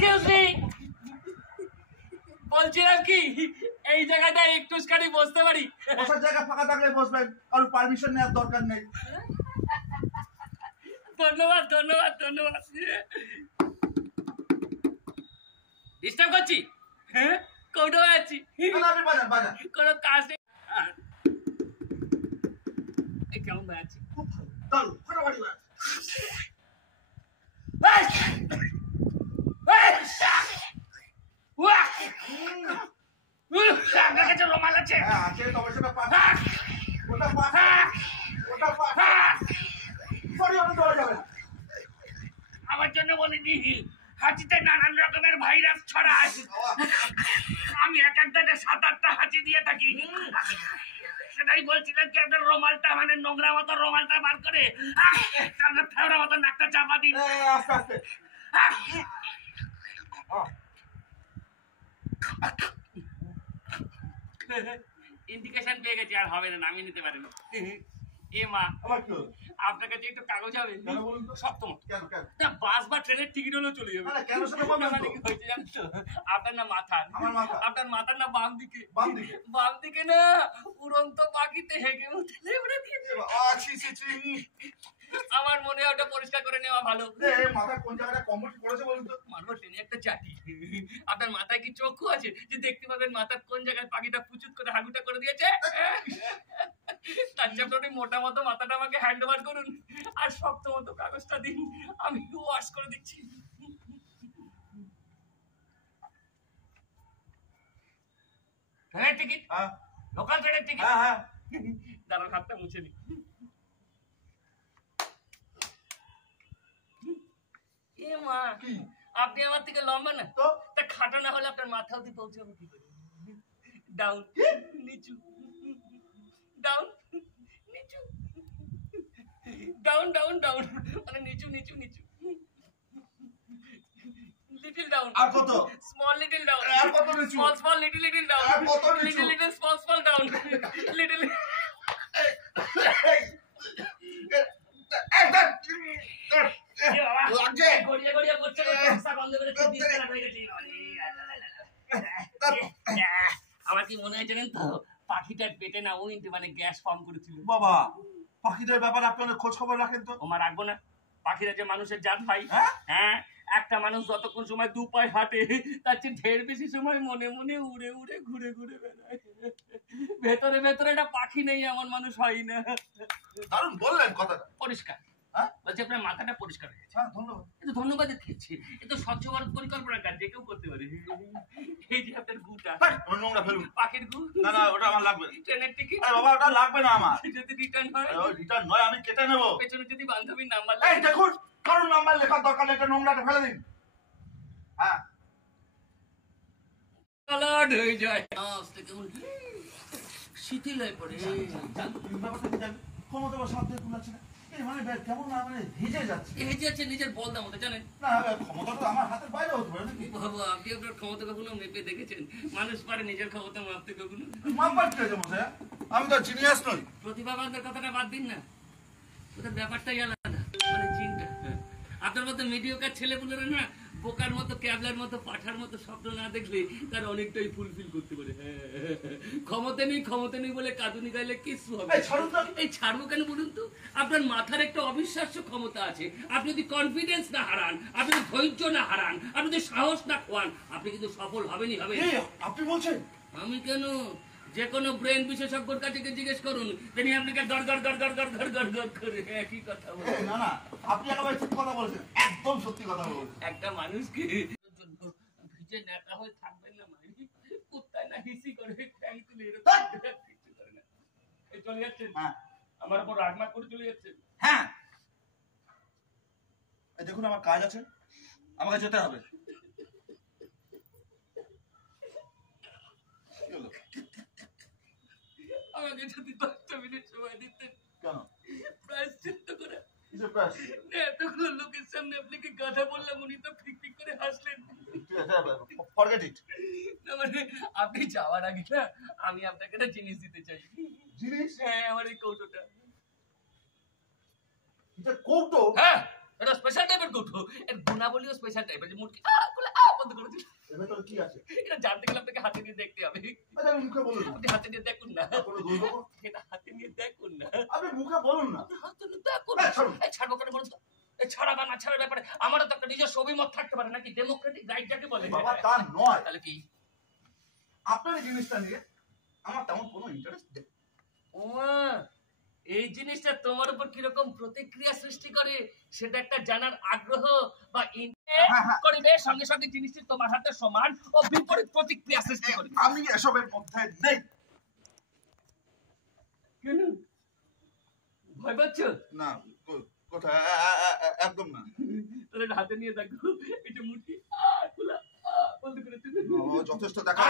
Excuse me, বলছিলাম কি এই জায়গাটা একটুখানি বসতে পারি? বসার জায়গা ফাঁকা থাকলে বসবেন, কারণ পারমিশন নেওয়ার দরকার নেই। ধন্যবাদ ধন্যবাদ ধন্যবাদ। ডিস্টার্ব করছি? হ্যাঁ, কোথাও আছি, আপনি বাজান বাজান, কোনো কাজ নেই। কেমন আছি? খুব ভালো, দারুণ, ফাটাফাটি বাজ। আপনার কাছে রুমাল আছে? হ্যাঁ আছে, তবে সেটা পাঠা, ওটা পাঠা, ওটা পাঠা। সরি, আমি দেওয়া যাবে না। আমার জন্য বলিনি, হাঁচিতে নানান রকমের ভাইরাস ছড়ায়। আমি এক একদিনে 7-8টা হাঁচি দিয়ে থাকি। সেটাই বলছিলেন কি আপনার রুমালটা, মানে নোংরা মতো রুমালটা বার করে আপনার ফেওড়া মতো নাকটা চাপা দিন। আস্তে আস্তে। ইন্ডিকেশন পেয়ে গেছি, আর হবে না, নামিয়ে নিতে পারেন। এ মা, আমার কি হলো? আপনার কাছে একটু কাগজ হবে? কেন বলুন তো? সপ্তম কেন কেন? না, বাস বা ট্রেনের টিকিট হলেও চলে যাবে। আরে কেন সেটা বলবেন মানে তো? কি হয়েছে জানেন তো, আপনার না মাথা, আমার মাথা। আপনার মাথার না বাম দিকে, বাম দিকে? বাম দিকে না উড়ন্ত পাখিতে হেগে উঠে লেবড়ে দিয়েছে। ছি ছি ছি। আমার মনে হয় ওটা পরিষ্কার করে নেওয়া ভালো। মাথা কোন জায়গাটা কমপ্লিট করেছে বলুন তো? মানব ট্রেনে একটা চাটি। আপনার মাথায় কি চক্ষু আছে যে দেখতে পাবেন মাথার কোন জায়গায় পাখিটা পুচুত করে হাগুটা করে দিয়েছে? তার জন্য মোটা মতো মাথাটা আমাকে হ্যান্ড ওভার করুন, আর শক্ত মতো কাগজটা দিন, আমি ওয়াশ করে দিচ্ছি। ট্রেনের টিকিট? লোকাল ট্রেনের টিকিট? হ্যাঁ। দাঁড়ান, হাতটা মুছে নি। এ মা, আপনি আমার থেকে লম্বা না তো? তা খাটো না হলে আপনার মাথা অবধি পৌঁছাবো কি করে? ডাউন, নিচু, ডাউন, নিচু, ডাউন ডাউন ডাউন, মানে নিচু নিচু নিচু, লিটল ডাউন। আর কত? Small little down. আর কত নিচু? Small small little little down. আর কত নিচু? Little little small small down. Little গড়িয়ে গড়িয়ে পড়ছে, বন্ধ করে হয়ে গেছে। আমার কি মনে হয় জানেন তো, পাখিটার পেটে না উইন্ড মানে গ্যাস ফর্ম করেছিল। বাবা, পাখিদের ব্যাপারে আপনি অনেক খোঁজ খবর রাখেন তো? ওমা রাখবো না? পাখিরা যে মানুষের জাত ভাই। হ্যাঁ? হ্যাঁ, একটা মানুষ যতক্ষণ সময় 2 পায়ে হাঁটে তার চেয়ে ঢের বেশি সময় মনে মনে উড়ে উড়ে ঘুরে ঘুরে বেড়ায়। ভেতরে ভেতরে একটা পাখি নেই এমন মানুষ হয় না। দারুণ বললেন কথাটা। পরিষ্কার। হ্যাঁ? বলছি আপনার মাথাটা পরিষ্কার হয়ে গেছে। হ্যাঁ, ধন্যবাদ। এটা ধন্যবাদের খেয়েছি। এ তো স্বচ্ছ ভারত পরিকল্পনার কাজ, যে কেউ করতে পারে। এই যে আপনার গুটা, নোংরা ফেলুন। পাখির গু। না না, ওটা আমার লাগবে। ট্রেনের টিকিট। আরে বাবা, ওটা লাগবে না আমার। যদি রিটার্ন হয়? রিটার্ন নয়, আমি কেটে নেবো। পেছনে যদি বান্ধবীর নাম্বার এই দেখুন, কারোর নাম্বার লেখার দরকার নেই, এটা নোংরাটা ফেলে দিন। হ্যাঁ, কালার্ড হয়ে যায়, আস্তে কেমন শিথিল হয়ে পড়ে। ব্যাপারটা কি জানেন? ক্ষমতা বা সাধ্য কুলাচ্ছে না। মানে কেমন না, মানে ভিজে যাচ্ছে। এই যে আছে নিজের বলদাম হতে জানেন না, ক্ষমতা তো আমার হাতের বাইরে হতে পারে নাকি? বাবা, আপনি আপনার ক্ষমতা কখনো মেপে দেখেছেন? মানুষ পারে নিজের ক্ষমতা মাপতে কখনো? মাপবার কি আছে মশাই? আমি তো জিনিয়াস নই। প্রতিভাবানদের কথাটা বাদ দিন না, ওদের ব্যাপারটাই আলাদা, মানে চিন্তা। আপনার মতো মিডিওকার ছেলেপুলেরা না বোকার মতো, ক্যাবলার মতো, পাঠার মতো স্বপ্ন না দেখলে তার অনেকটাই ফুলফিল করতে পারে। ক্ষমতা নেই বলে কাঁদুনি গাইলে কিছু হবে। এই ছাড়বো কেন বলুন তো? আপনার মাথার একটা অবিশ্বাস্য ক্ষমতা আছে। আপনি যদি কনফিডেন্স না হারান, আপনি যদি ধৈর্য না হারান, আপনি যদি সাহস না খোয়ান, আপনি কিন্তু সফল হবেনই হবে। আপনি বলছেন? আমি কেন, যে কোনো ব্রেন বিশেষজ্ঞর কাছে জিজ্ঞেস করুন, তিনি আপনাকে গড় গড় গড় গড় গড় গড় গড় গড় করে একই কথা বলেন। না না, আপনি একেবারে ঠিক কথা বলেছেন, একদম সত্যি কথা বলেছেন। একটা মানুষকে ভিজে নেতা হয়ে থাকবেন না, মানে কুত্তায় না হিসি করে ট্যাং তুলে এরকম কিছু করে না। এই চলে যাচ্ছেন? হ্যাঁ। আমার উপর রাগমাগ করে চলে যাচ্ছেন? হ্যাঁ, দেখুন আমার কাজ আছে, আমাকে যেতে হবে। আমাকে যদি 10টা মিনিট সময় দিতেন। কেন? প্রায়শ্চিত্ত করে। কিসের প্রায়? এতগুলো লোকের সামনে আপনাকে গাধা বললাম, উনি তো ফিক করে হাসলেন। Forget it. না মানে আপনি যাওয়ার আগে না আমি আপনাকে একটা জিনিস দিতে চাই। জিনিস? হ্যাঁ, আমার এই কৌটোটা। এটা কৌটো? হ্যাঁ, এটা স্পেশাল টাইপের কৌটো, এর গুণাবলীও স্পেশাল টাইপের, যে মুটকি খুলে বন্ধ করে দিল। এর ভেতরে কি আছে? এটা জানতে গেলে আপনাকে হাতে নিয়ে দেখতে হবে। আচ্ছা আমি মুখে বলুন না। আপনি হাতে নিয়ে দেখুন না, কোনো দোষ দেবো? এটা হাতে নিয়ে দেখুন না, আপনি মুখে বলুন না। হাতে নিয়ে দেখুন। এই ছাড়ুন। এই ছাড়বো কেন বলুন তো? এই ছাড়া বা না ছাড়ার ব্যাপারে আমারও তো একটা নিজস্ব অভিমত থাকতে পারে নাকি? ডেমোক্রেটিক রাইট যাকে বলে। বাবা তা নয়, তাহলে কি? আপনার এই জিনিসটা নিয়ে আমার তেমন কোনো ইন্টারেস্ট নেই। ও এই জিনিসটা তোমার উপর কিরকম প্রতিক্রিয়া সৃষ্টি করে সেটা একটা জানার আগ্রহ বা করিবে, সঙ্গে সঙ্গে জিনিসটি তোমার হাতে সমান ও বিপরীত প্রতিক্রিয়া সৃষ্টি করে। আমি এসবের মধ্যে নেই। কেন ভয় পাচ্ছ? না কোথায়, একদম না। তাহলে হাতে নিয়ে দেখো, এটা মুঠি খোলা বন্ধ করে তুমি। যথেষ্ট দেখা।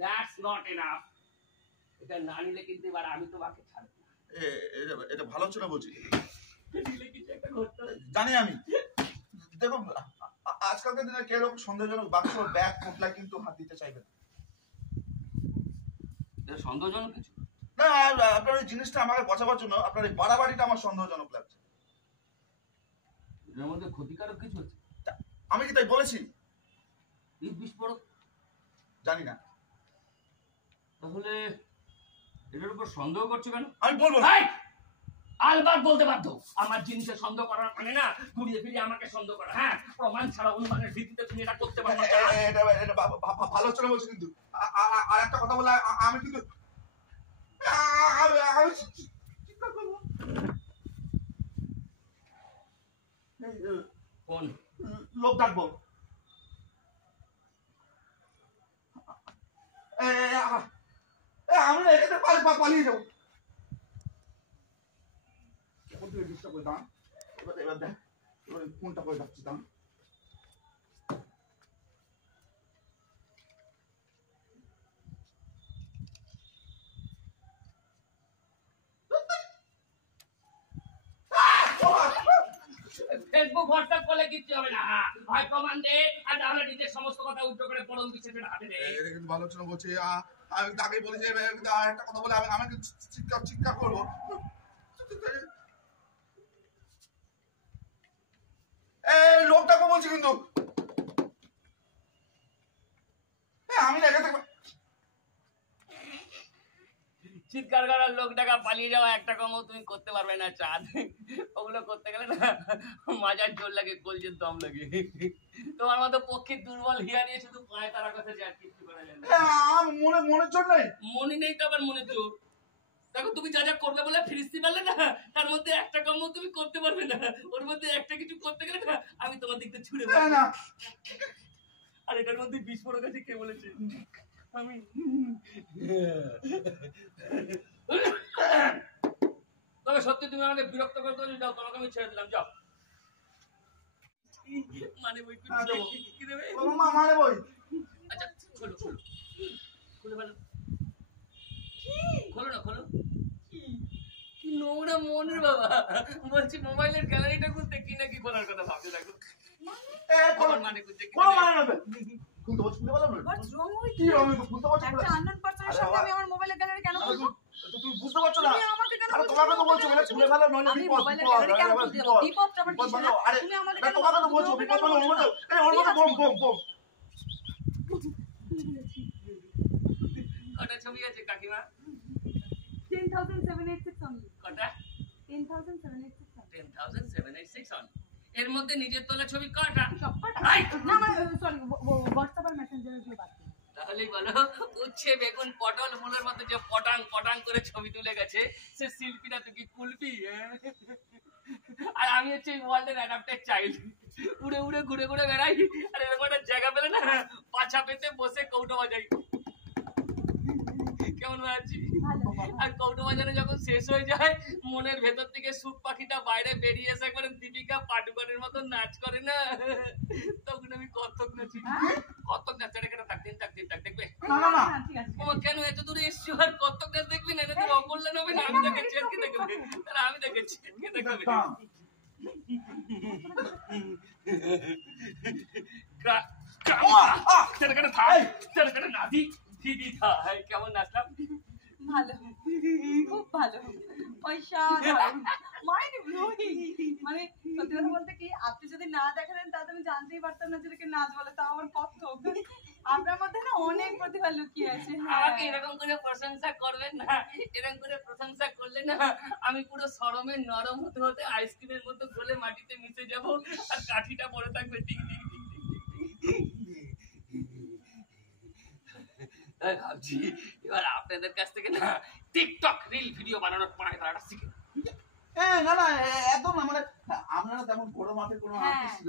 That's not enough. এটা না নিলে কিন্তু এবার আমি তোমাকে ছাড়ব না। এটা ভালো হচ্ছে না বলছি। নিলে কিছু একটা করতে হবে। জানি আমি। দেখুন আজকালকার দিনে কেউ এরকম সন্দেহজনক বাক্স ব্যাগ পোটলা কিন্তু হাত দিতে চাইবে না। এটা সন্দেহজনক কিছু না, আপনার ওই জিনিসটা আমাকে বচাবার জন্য আপনার এই বাড়াবাড়িটা আমার সন্দেহজনক লাগছে। এর মধ্যে ক্ষতিকারক কিছু আছে? আমি কি তাই বলেছি? ঈদ বিস্ফোরক? জানি না। তাহলে এটার উপর সন্দেহ করছো কেন? আমি বলবো না। আলবাত বলতে বাধ্য। আমার জিনিসে সন্দেহ করার মানে না ঘুরিয়ে ফিরিয়ে আমাকে সন্দেহ করা। হ্যাঁ, প্রমাণ ছাড়া অনুমানের ভিত্তিতে তুমি এটা করতে পারো না। এটা ভালো হচ্ছে না বলছি, কিন্তু আর একটা কথা বলে আমি কিন্তু কোন লোক ডাকবো? আমি এখানে পালিয়ে যাবো। কেমন তুই ডিস্টার্ব করে দাঁড়ান। এবার দেখ, এবার ফোনটা করে যাচ্ছি দাঁড়ান। ফেসবুক হোয়াটসঅ্যাপ করলে কিচ্ছু হবে না। হয় প্রমাণ দে, আর আমরা নিজের সমস্ত কথা উল্টো করে পরম বিশ্লেষণ হাতে দে। এটা কিন্তু ভালো হচ্ছে না বলছি। আমি তাকে বলি যে আর একটা কথা বলে আমাকে চিৎকার করবো। এই লোকটাকে বলছি কিন্তু আমি না এখান থেকে চিৎকার করার লোক টাকা পালিয়ে যাওয়া একটা কমও তুমি করতে পারবে না চাঁদ। ওগুলো করতে গেলে না মাজার জোর লাগে, কলজের দম লাগে। তোমার মতো পক্ষে দুর্বল হিয়া নিয়ে শুধু পায়ে তারা কথা যে আর কিছু করা যায় না। মনের জন্য মনে নেই তো আবার মনে জোর। দেখো তুমি যা যা করবে বলে ফিরিস্তি পারলে না, তার মধ্যে একটা কম তুমি করতে পারবে না। ওর মধ্যে একটা কিছু করতে গেলে না আমি তোমার দিকটা ছুড়ে পারবো না। আর এটার মধ্যে বিস্ফোরক আছে কে বলেছে? আমি তবে সত্যি তুমি আমাকে বিরক্ত করতে যাও, তোমাকে আমি ছেড়ে দিলাম, যাও। মানে বই কি দেবে? মানে বই। আচ্ছা খোলো খোলো খুলে ফেলো। খোলো না, খোলো। কি নোংরা মন রে বাবা। বলছি মোবাইলের গ্যালারিটা খুলতে কি না কি করার কথা ভাবতে থাকো। মানে খুলতে কি খুলতে বলছি, খুলে বললাম না। What's wrong with কি you? আমি তো খুলতে পারছি না। একটা unknown person এর সাথে আমি আমার মোবাইলের গ্যালারি কেন খুলবো? তুমি বুঝতে পারছো না? তুমি আমাকে কেন আরে তোমাকে তো বলছো বলে খুলে ফেলো, নইলে আমি বিপদ। মোবাইলের গ্যালারি কেন খুলতে যাবো? বিপদ আবার কি ছিল? আরে তুমি আমাকে না, কেন তোমাকে তো বলছো বিপদ মানে ওর মধ্যে ওর মধ্যে বোম। কটা ছবি আছে কাকিমা? 10,786 only. কটা? 10,786 only. 10,786 on। এর মধ্যে নিজের তোলা ছবি কটা? সবকটা? এই! না সরি হোয়াটসঅ্যাপ আর মেসেঞ্জারে দিয়ে বাদ দিন। তাহলেই বলো উচ্ছে বেগুন পটল মূলের মধ্যে যে পটাং পটাং করে ছবি তুলে গেছে সে শিল্পীরা তো কি কুলপি? আর আমি হচ্ছে এই ওয়ার্ল্ডের অ্যাডাপ্টেড চাইল্ড। উড়ে উড়ে ঘুরে ঘুরে বেড়াই, আর এরকম একটা জায়গা পেলে না পাছা পেতে বসে কৌটো বাজাই। কেমন বাজাচ্ছি? আর কৌটো বাজানো যখন শেষ হয়ে যায় মনের ভেতর থেকে সুখ পাখিটা বাইরে বেরিয়ে এসে একবারে দীপিকা পাডুকোনের মতো নাচ করে না, তখন আমি কত্থক নাচি। কত্থক নাচ টাক দেখবে? না ঠিক আছে। ও কেন এত দূরে এসছো আর কত্থক নাচ দেখবি না? এটা তোর অকল্যাণ হবে না? আমি দেখেছি আর কি দেখবে? তাহলে আমি দেখেছি কে দেখবে? কেমন নাচলাম? ভালো, খুব ভালো। অসাধারণ মাইন্ড ব্লোয়িং মানে সত্যি কথা বলতে কি আপনি যদি না দেখাতেন তাহলে আমি জানতেই পারতাম না যেটাকে নাচ বলে তাও আমার কত্থক আপনার মধ্যে না অনেক প্রতিভা লুকিয়ে আছে আমাকে এরকম করে প্রশংসা করবেন না, এরকম করে প্রশংসা করলে না আমি পুরো সরমের নরম হতে হতে আইসক্রিমের মতো গলে মাটিতে মিশে যাব আর কাঠিটা পড়ে থাকবে tick tick tick tick tick তাই ভাবছি এবার আপনাদের কাছ থেকে না টিকটক রিল ভিডিও বানানোর পায় তারা শিখে না না একদম না মানে আপনারা তেমন বড় মাপের কোনো হ্যাঁ। আর্টিস্ট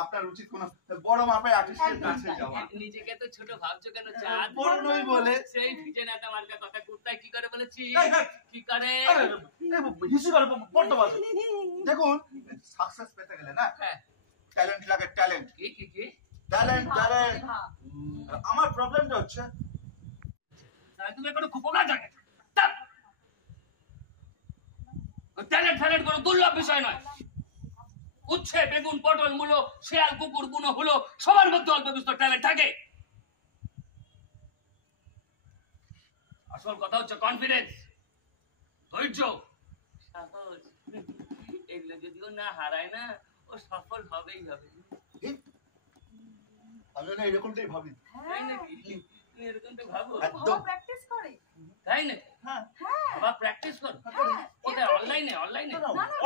আপনার উচিত কোনো বড় মাপের আর্টিস্টের একদম কাছে তাই, যাওয়া নিজেকে তো ছোট ভাবছো কেন চাঁদ বড় নই বলে সেই ভিজে নেতা মার্কা কথা কুর্তায় কি করে বলেছি এই, এই, কি করে হিসু করে বড্ড বাজে দেখুন সাকসেস পেতে গেলে না হ্যাঁ ট্যালেন্ট লাগে ট্যালেন্ট কি কি কি ট্যালেন্ট ট্যালেন্ট আমার প্রবলেমটা হচ্ছে তুমি কোনো কুপোকা জানে ট্যালেন্ট ফ্যালেন্ট কোনো দুর্লভ বিষয় নয় উচ্ছে বেগুন পটল মূলো শেয়াল কুকুর বুনো হলো সবার মধ্যে অল্প বিস্তর ট্যালেন্ট থাকে আসল কথা হচ্ছে কনফিডেন্স ধৈর্য সাহস এগুলো যদিও না হারায় না ও সফল হবেই হবে আমি না এরকমটাই ভাবি তাই নাকি তুমি এরকমটা ভাবো একদম প্র্যাকটিস করে তাই নাকি হ্যাঁ বাবা প্র্যাকটিস কর হ্যাঁ কোথায় অনলাইনে অনলাইনে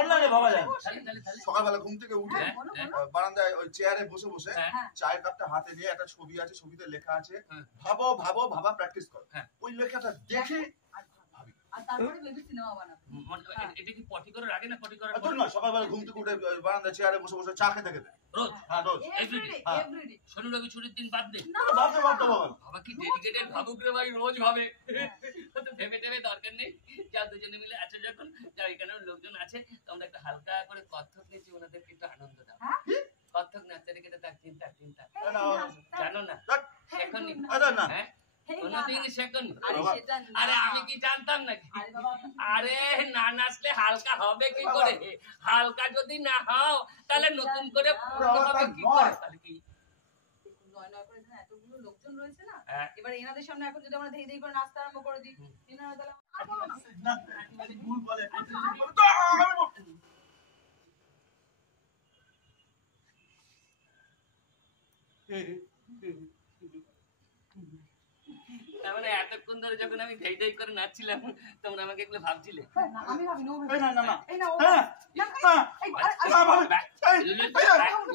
অনলাইনে ভাবা যায় তাহলে সকালবেলা ঘুম থেকে উঠে হ্যাঁ, বলো, হ্যাঁ। বলো। বারান্দায় ওই চেয়ারে বসে বসে হ্যাঁ। চায়ের কাপটা হাতে নিয়ে একটা ছবি আছে ছবিতে লেখা আছে হ্যাঁ। ভাবো ভাবো ভাবা প্র্যাকটিস করো হ্যাঁ। ওই লেখাটা দেখে ভাবি আর তারপরে বেবি সিনেমা বানাবো এটা কি পটি করার আগে না পটি করার আর পরে ধরুন না সকালবেলা ঘুম থেকে উঠে বারান্দায় চেয়ারে বসে বসে চা খেতে খেতে রোজ হ্যাঁ রোজ এভরিডে হ্যাঁ। এভরিডে শনি রবি ছুটির দিন বাদ দে না ভাবতে ভাবতে বাবা বাবা কি ডেডিকেটেড ভাবুক রে ভাই রোজ ভাবে তো ভেবে টেবে দরকার নেই যা দুজনে মিলে আছে যখন যা এখানেও লোকজন আছে তোমরা একটা হালকা করে কত্থক নিচে ওনাদেরকে একটু আনন্দ দাও হ্যাঁ কত্থক নাচতে রেখে তার চিন্তা চিন্তা না, জানো না ধ্যাৎ, শেখনি আরে না হ্যাঁ হেই কোনোদিন শেখনি আরে বাবা। সেটা না আরে আমি কি জানতাম নাকি আরে বাবা আরে না নাচলে হালকা হবে কি করে হালকা যদি না হও তাহলে নতুন করে পুরনো হবে কি করে তাহলে কি নয় নয় করে এখানে এতগুলো লোকজন রয়েছে না হ্যাঁ। এবার এনাদের সামনে এখন যদি আমরা ধেই ধেই করে নাচতে আরম্ভ করে দিই এনারা তাহলে না ভুল বলে তার মানে এতক্ষণ ধরে যখন আমি ধেই ধেই করে নাচছিলাম তোমরা আমাকে এগুলো ভাবছিলে না আমি ভাবি নো এই না না না এই না ও হ্যাঁ না না এই আরে না ভাবি এই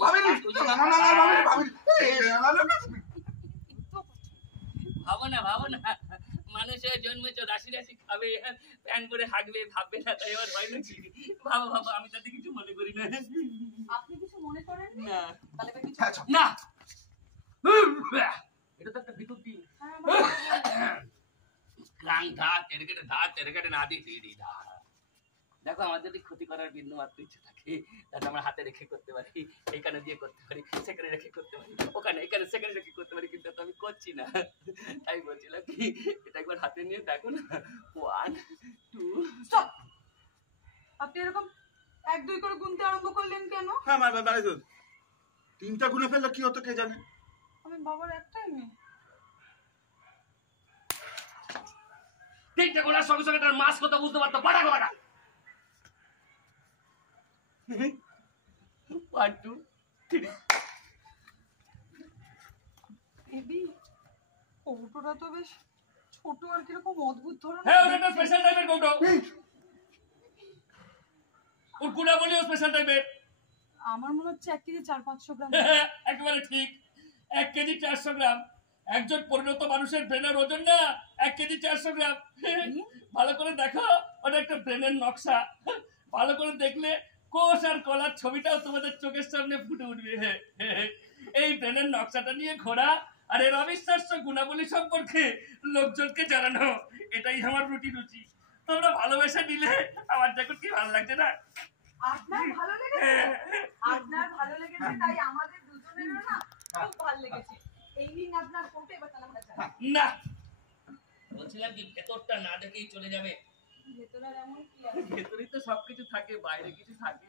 ভাবিনি না না না ভাবিনি ভাবিনি এই ভাবো না মানুষের জন্মেছে রাশি রাশি খাবে প্যান করে হাঁকবে ভাববে না তাই আবার ভয় নাকি ভাবো আমি তাতে কিছু মনে করি না আপনি কিছু মনে করেন না তাহলে কিছু না এটা তো একটা বিদ্যুৎ দিন ক্রাং ধা তেরকেটে না দিই ধা দেখো আমার যদি ক্ষতি করার বিন্দু মাত্র ইচ্ছে থাকে তাহলে আমরা হাতে রেখে করতে পারি এখানে দিয়ে করতে পারি সেখানে রেখে করতে পারি ওখানে এখানে সেখানে রেখে করতে পারি কিন্তু আমি করছি না তাই বলছিলাম কি এটা একবার হাতে নিয়ে দেখো না 1 2 স্টপ আপনি এরকম 1 2 করে গুনতে আরম্ভ করলেন কেন হ্যাঁ মানে তো তিনটা গুণে ফেললে কি হতো কে জানে আমি বাবার একটাই মেয়ে তিনটা গোলার সঙ্গে সঙ্গে তার মাছ কথা বুঝতে পারতো বাড়া গোলাটা 1 2 3 বেবি কৌটোটা তো বেশ ছোট আর কিরকম অদ্ভুত ধরনের হ্যাঁ ওটা স্পেশাল টাইপের কৌটো ওর গুণা বলিও স্পেশাল টাইপের আমার মনে হচ্ছে 1 কেজি 400-500 গ্রাম একেবারে ঠিক 1 কেজি 400 গ্রাম একজন পরিণত মানুষের ব্রেনের ওজন না 1 কেজি 400 গ্রাম ভালো করে দেখো ওটা একটা ব্রেনের নকশা ভালো করে দেখলে কোষ আর কলার ছবিটাও তোমাদের চোখের সামনে ফুটে উঠবে এই ব্রেনের নকশাটা নিয়ে ঘোরা আর এর অবিশ্বাস্য গুণাবলী সম্পর্কে লোকজনকে জানানো এটাই আমার রুচি তোমরা ভালোবেসে নিলে আমার দেখো কি ভালো লাগছে না আপনার ভালো লেগেছে তাই আমাদের দুজনেরও না খুব ভালো লেগেছে এই নিন আপনার কোটে এবার তাহলে আমরা যাই না বলছিলাম কি ভেতরটা না দেখেই চলে যাবে ভেতরে এমন কি আছে ভেতরেই তো সবকিছু থাকে বাইরে কিছু থাকে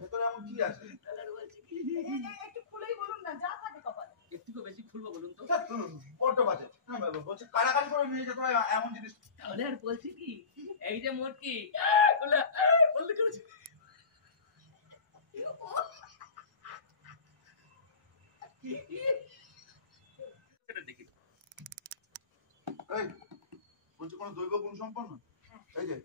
ভেতরে এমন কি আছে তাহলে বলছি কি একটু খুলেই বলুন না যা থাকে কপালে এর থেকেও বেশি খুলবো বলুন তো বড্ড বাজে বলছি কারাকারি করে নিয়ে যেতে হয় এমন জিনিস তাহলে আর বলছি কি এই যে মোটকি বলতে করেছে দেখি এই বলছি কোনো দৈব গুণ সম্পন্ন এই যে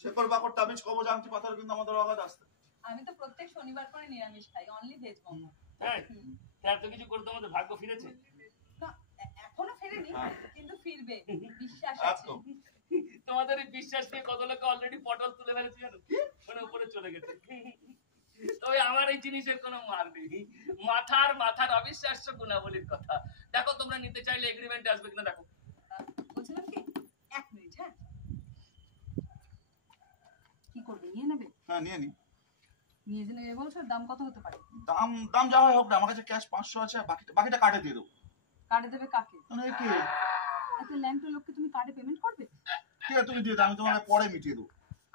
শেকড় বাকড় তাবিজ কবজ আংটি পাথর কিন্তু আমাদের অগাধ আসতে আমি তো প্রত্যেক শনিবার করে নিরামিষ খাই, অনলি ভেজ মোমো। হ্যাঁ এত কিছু করে তোমাদের ভাগ্য ফিরেছে না, এখনো ফেরেনি, কিন্তু ফিরবে, বিশ্বাস আছে। একদম তোমাদের এই বিশ্বাস নিয়ে কত লোকে অলরেডি পটল তুলে ফেলেছে জানো, মানে উপরে চলে গেছে। তবে আমার এই জিনিসের কোনো মার নেই, মাথার অবিশ্বাস্য গুণাবলীর কথা। দেখো তোমরা নিতে চাইলে এগ্রিমেন্ট আসবে কিনা দেখো। বলছিলাম কি, 1 মিনিট, হ্যাঁ কি করবে, নিয়ে নেবে? হ্যাঁ নিয়ে নি নিয়ে যে নেবে বলছো, দাম কত হতে পারে? দাম যা হয় হোক না, আমার কাছে ক্যাশ 500 আছে, বাকিটা কার্ডে দিয়ে দেবো। কার্ডে দেবে কাকে? মানে কি একটা ল্যাংটো লোককে তুমি কার্ডে পেমেন্ট করবে? ঠিক আছে তুমি দিয়ে দাও, আমি তোমাকে পরে মিটিয়ে দেবো।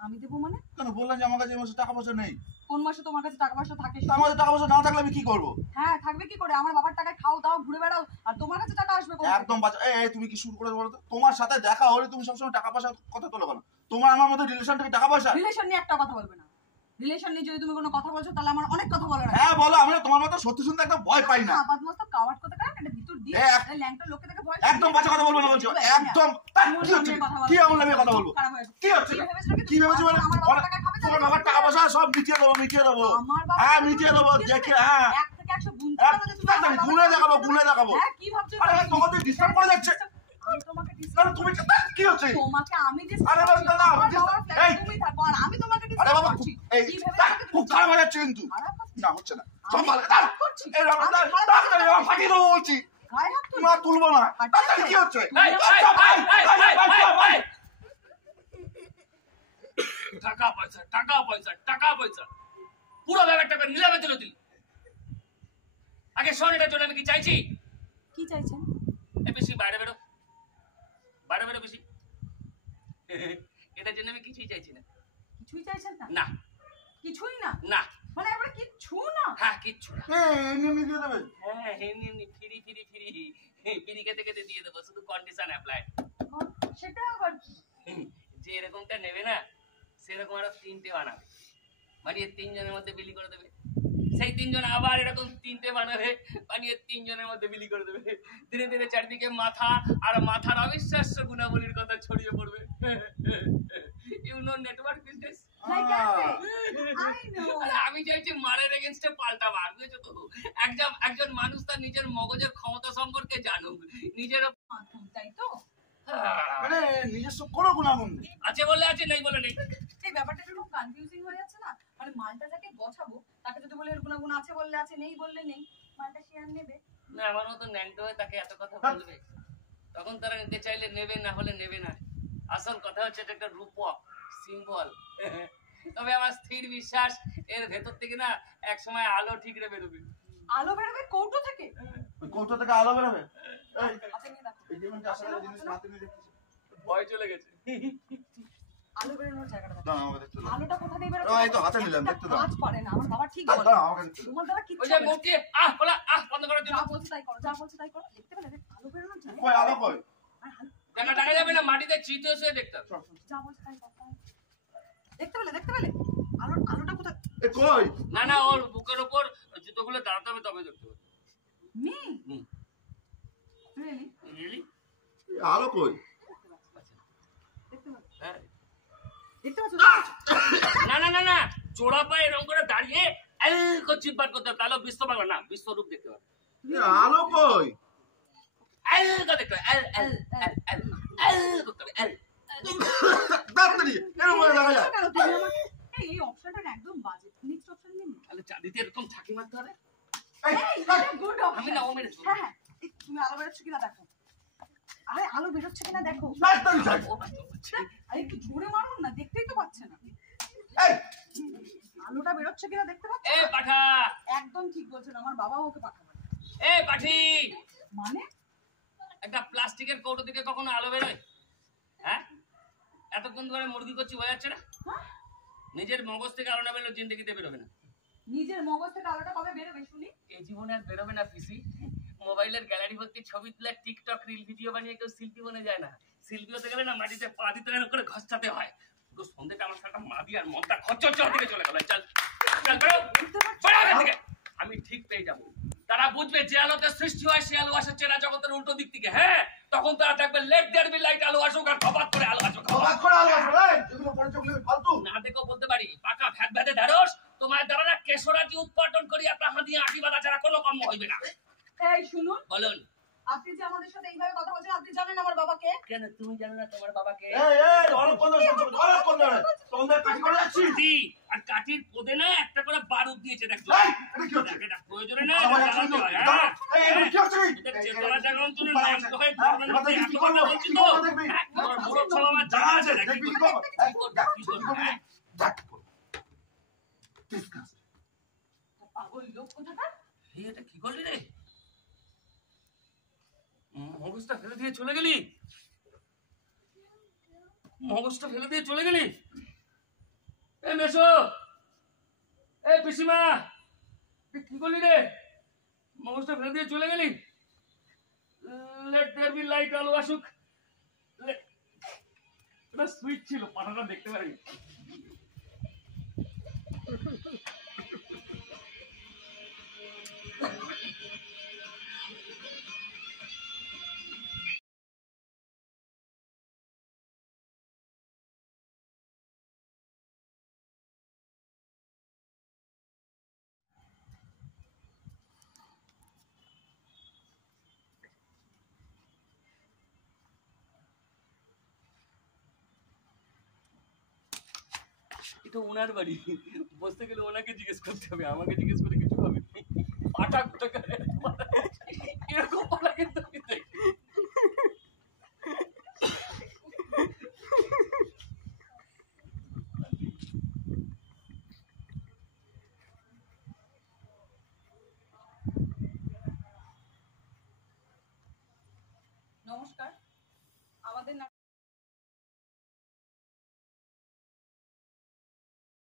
আমি দেবো মানে? কেন বললাম যে আমার কাছে এই মাসে টাকা পয়সা নেই। কোন মাসে তোমার কাছে টাকা পয়সা থাকে? তা আমার কাছে টাকা পয়সা না থাকলে আমি কি করবো? হ্যাঁ থাকবে কি করে, আমার বাবার টাকায় খাও দাও ঘুরে বেড়াও, আর তোমার কাছে টাকা আসবে কোথা থেকে? একদম বাজে। এই তুমি কি শুরু করে বলো তো? তোমার সাথে দেখা হলে তুমি সবসময় টাকা পয়সা কথা তোলো কেন? তোমার আমার মধ্যে রিলেশন থেকে টাকা পয়সা? রিলেশন নিয়ে একটা কথা বলবে না। রিলেশন নিয়ে যদি তুমি কোনো কথা বলছো তাহলে আমার অনেক কথা বলার আছে। হ্যাঁ বলো, আমি না তোমার মতো সত্যি শুনতে একদম ভয় পাই না। আপাতত মস্ত কাওয়ার্ড কথা কার এটা ভিতর দিয়ে এই ল্যাংটা লোককে দেখে ভয় একদম বাজে কথা বলবো না বলছো, একদম। কি হচ্ছে? কি এমন আমি কথা বলবো? কি হচ্ছে? কি ভেবেছো মানে? আমার বাবার টাকা খাবে? তোমার বাবার টাকা পয়সা সব মিটিয়ে দেবো। আমার বাবা হ্যাঁ মিটিয়ে দেবো, দেখে হ্যাঁ 1 থেকে 100 গুনতে পারো যে তুমি আমার গুনে দেখাবো, গুনে দেখাবো। হ্যাঁ কি ভাবছো? আরে তোমাদের ডিস্টার্ব করে যাচ্ছে। আমি তোমাকে আরে তুমি কি হচ্ছে? তোমাকে আমি যে আরে বাবা, দাদা, এই। তুমি থাকো আর আমি তোমাকে আরে বাবা করছি। এই কি ভেবে খুব খারাপ হয়ে যাচ্ছে কিন্তু। খারাপ হচ্ছে? না হচ্ছে না সব আমি ভালো। খারাপ করছি? এই রাম আমি দাদা খারাপ করছি? দাদা ফাটিয়ে দেবো বলছি। গায়ে হাত তুলছো? না তুলবো না। ফাটিয়ে তাহলে কি হচ্ছে? এই, আচ্ছা, ভাই, ভাই, ভাই, ভাই, ভাই। টাকা পয়সা পুরো ব্যাপারটাকে নিলামে তুলে দিল। আগে শোন, এটার জন্য আমি কি চাইছি? কি চাইছেন? এ বেশি বাইরে বেরো বেশি। এটার জন্য আমি কিছুই চাইছি না। কিছুই চাইছেন না? না কিছুই না? না, মানে একবার কিচ্ছু না? হ্যাঁ কিচ্ছু না। এমনি দিয়ে দেবে। হ্যাঁ এমনি ফ্রি খেতে দিয়ে দেবো, শুধু কন্ডিশন অ্যাপ্লাই। সেটা আবার কি? যে এরকমটা নেবে না সেরকম আরো 3টে বানাবে, বানিয়ে 3 জনের মধ্যে বিলি করে দেবে। সেই 3 জন আবার এরকম 3টে বানাবে, বানিয়ে 3 জনের মধ্যে বিলি করে দেবে। ধীরে ধীরে চারদিকে মাথার অবিশ্বাস্য গুণাবলীর কথা ছড়িয়ে পড়বে। You know network business. Like that? I know. আমি চাইছি মারের এগেইনস্টে পাল্টা মার, বুঝেছো তো? একজন মানুষ তার নিজের মগজের ক্ষমতা সম্পর্কে জানুক, নিজের মাধ্যম, তাই তো? মানে নিজস্ব কোনো গুণাগুণ নেই। আছে বলে আছে, নেই বলে নেই। এই ব্যাপারটা একটু কনফিউজিং হয়ে যাচ্ছে না? মানে মালটা যাকে গোছাবো তাকে যদি বলে এর গুণাগুণ আছে বললে আছে, নেই বললে নেই, মালটা শেয়ার নেবে? না আমার মতো ন্যাংটো হয়ে তাকে এত কথা বলবে, তখন তারা নিতে চাইলে নেবে, না হলে নেবে না। আসল কথা হচ্ছে এটা একটা রূপক সিম্বল। তবে আমার স্থির বিশ্বাস এর ভেতর থেকে না এক সময় আলো ঠিকরে বেরোবে। আলো বেরোবে কৌটো থেকে? ওই কৌটো থেকে আলো বেরোবে। এই হাতে নিয়ে দেখো। এই জীবনকে আসলে জিনিস হাতে নিয়ে দেখতেছি। ভয় চলে গেছে। আলো বেরোনোর জায়গাটা দেখো। দাঁড়াও আমাকে দেখতে দাও। আলোটা কোথা দিয়ে ও, বেরোচ্ছে? এই তো হাতে নিলাম, দেখতে দাও। কাজ পারে না, আমার বাবা ঠিক বলে। দাঁড়াও আমাকে দেখতে দাও। তোমার দ্বারা ওই কিচ্ছু যে হবে না। মুখে বন্ধ করার জন্য যা বলছে তাই করো, যা বলছে তাই করো। দেখতে পেলে আলো বেরোনোর জায়গা? কই আলো কই? আর আলো- দেখা টাকা যাবে না, মাটিতে চিতে শুয়ে দেখতে হবে। চল, চল। যা বলছে তাই করো। দেখতে পেলে আলোটা কোথায়? এ কই? না ওর বুকের উপর জুতোগুলো দাঁড়াতে হবে, তবে দেখতে হবে। মি হুম। Really Really? এ আলো কই? দেখতে পাচ্ছ? হ্যাঁ। দেখতে পাচ্ছ? না চোরা পায়ে এরকম করে দাঁড়িয়ে চিৎপাত করতে হবে, তাহলে বিশ্ব বাংলা না বিশ্বরূপ দেখতে হবে। এ আলো কই? দেখতে হবে, করতে হবে, তাড়াতাড়ি এর উপরে দেখা যায়। কেন তুমি আমাকে এই অপশনটা একদম বাজে, নেক্সট অপশন নিন। তাহলে চাঁদিতে এরকম ঝাঁকি মারতে হবে। এই গুড আমি না ও মেরেছি। হ্যাঁ এই তুমি আলো বেরোচ্ছে কিনা দেখো। আরে আলো বেরোচ্ছে কিনা দেখো। তাড়াতাড়ি যাই। আরে একটু জোরে মারুন না, দেখতেই তো পাচ্ছে না। এই আলোটা বেরোচ্ছে কিনা দেখতে পাচ্ছ? এ পাঠা, একদম ঠিক বলছেন, আমার বাবা ওকে পাঠাবে। এ পাঠি, মানে একটা প্লাস্টিকের কৌটো থেকে কখনো আলো বেরোয়? হ্যাঁ, এতক্ষণ ধরে মুরগি করছি হয়ে যাচ্ছে না? হ্যাঁ? নিজের মগজ থেকে আলো না বেরোলে জিন্দেগিতে বেরোবে না। নিজের মগজ থেকে আলোটা কবে বেরোবে শুনি? এই জীবনে আর বেরোবে না পিসি। মোবাইলের গ্যালারি ভর্তি ছবি তুলে টিকটক রিল ভিডিও বানিয়ে কেউ শিল্পী বনে যায় না। শিল্পী হতে গেলে না মাটিতে পা দিতে হয়, করে ঘষাতে হয়। পুরো সন্ধ্যেটা আমার সাথে মাদি আর মনটা খরচর দিকে চলে গেল। চল চল বেরো, বেরো এখান থেকে। আমি ঠিক পেয়ে যাবো। তারা বুঝবে যে আলোতে সৃষ্টি হয় সে আলো আসে চেনা জগতের উল্টো দিক থেকে। হ্যাঁ, তখন তারা দেখবে লেট দেয়ার বি লাইট, আলো আসুক আর খপাত করে আলো আসুক। অবাক করে আলো আসবে এই যেগুলো পড়ে চোখলে ফালতু না দেখো বলতে পারি পাকা ফ্যাট ভ্যাটে ঢাড়স তোমার দ্বারা না কেশরাজি উৎপাদন করি আপনার হাতিয়া আটি বাঁধা ছাড়া কোনো কর্ম হইবে না। এই শুনুন, বলুন। আপনি যে আমাদের সাথে এইভাবে কথা বলছেন, আপনি জানেন আমার বাবাকে? কেন তুমি জানো না তোমার বাবাকে? এই অনেকক্ষণ ধরে শুনছো, অনেকক্ষণ ধরে তোমাদের কাঠি করে যাচ্ছি। জি, আর কাঠির পদে না একটা করে বারুদ দিয়েছে দেখছো। এই এটা কি হচ্ছে? এটা প্রয়োজনে না, আমার এটা একজন জানাতে হয়, দাঁড়া, হ্যাঁ। এই এটা কি হচ্ছে? এদের চেতনা জাগরণ তুলে নষ্ট হয়ে হ্যাঁ, পড়বে না, এবার দেখবি এত কি কথা করবো, বলছি কি তো। করবো দেখবি। হ্যাঁ, তোমার বুড়ো সব আমার জানা জানা আছে, আছে, দেখবি কি কি করবো। করবো। এই, কি করবো, দেখ, কি কি করবো, করবি, হ্যাঁ। দেখ কি করবি। Disgust. পাগল লোক কোথাকার। এই এটা কি করলি রে? মগজটা ফেলে দিয়ে চলে গেলি, মগজটা ফেলে দিয়ে চলে গেলি। এ মেশো, এ পিসিমা, তুই কি করলি রে? মগজটা ফেলে দিয়ে চলে গেলি। লেট দেয়ার বি লাইট, আলো আসুক। এটা সুইচ ছিল, পাঠাটা দেখতে পারি। এটা ওনার বাড়ি, বসতে গেলে ওনাকে জিজ্ঞেস করতে হবে, আমাকে জিজ্ঞেস করে কিছু হবে। পাঠা কোথাকার এরকম পাঠা কিন্তু আমি দেখি। নমস্কার, আমাদের